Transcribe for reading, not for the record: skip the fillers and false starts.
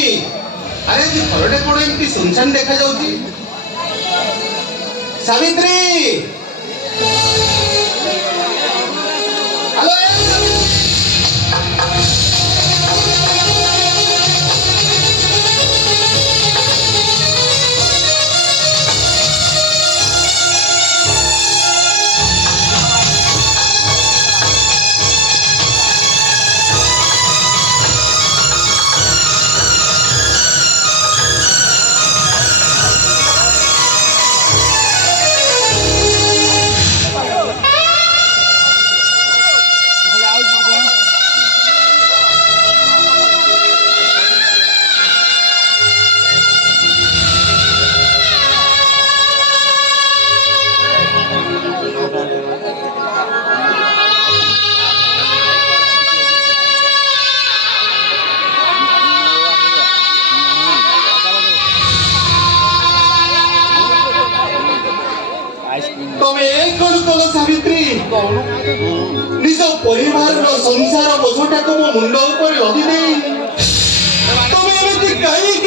अरे जी घरटे कौन एमती सुनसान देखा जाउची सावित्री हेलो तमे एक कौन कल सावित्री निज परिवार संसार बोझटा को मो मुंड ऊपर लदी दे तमे एमती कहीं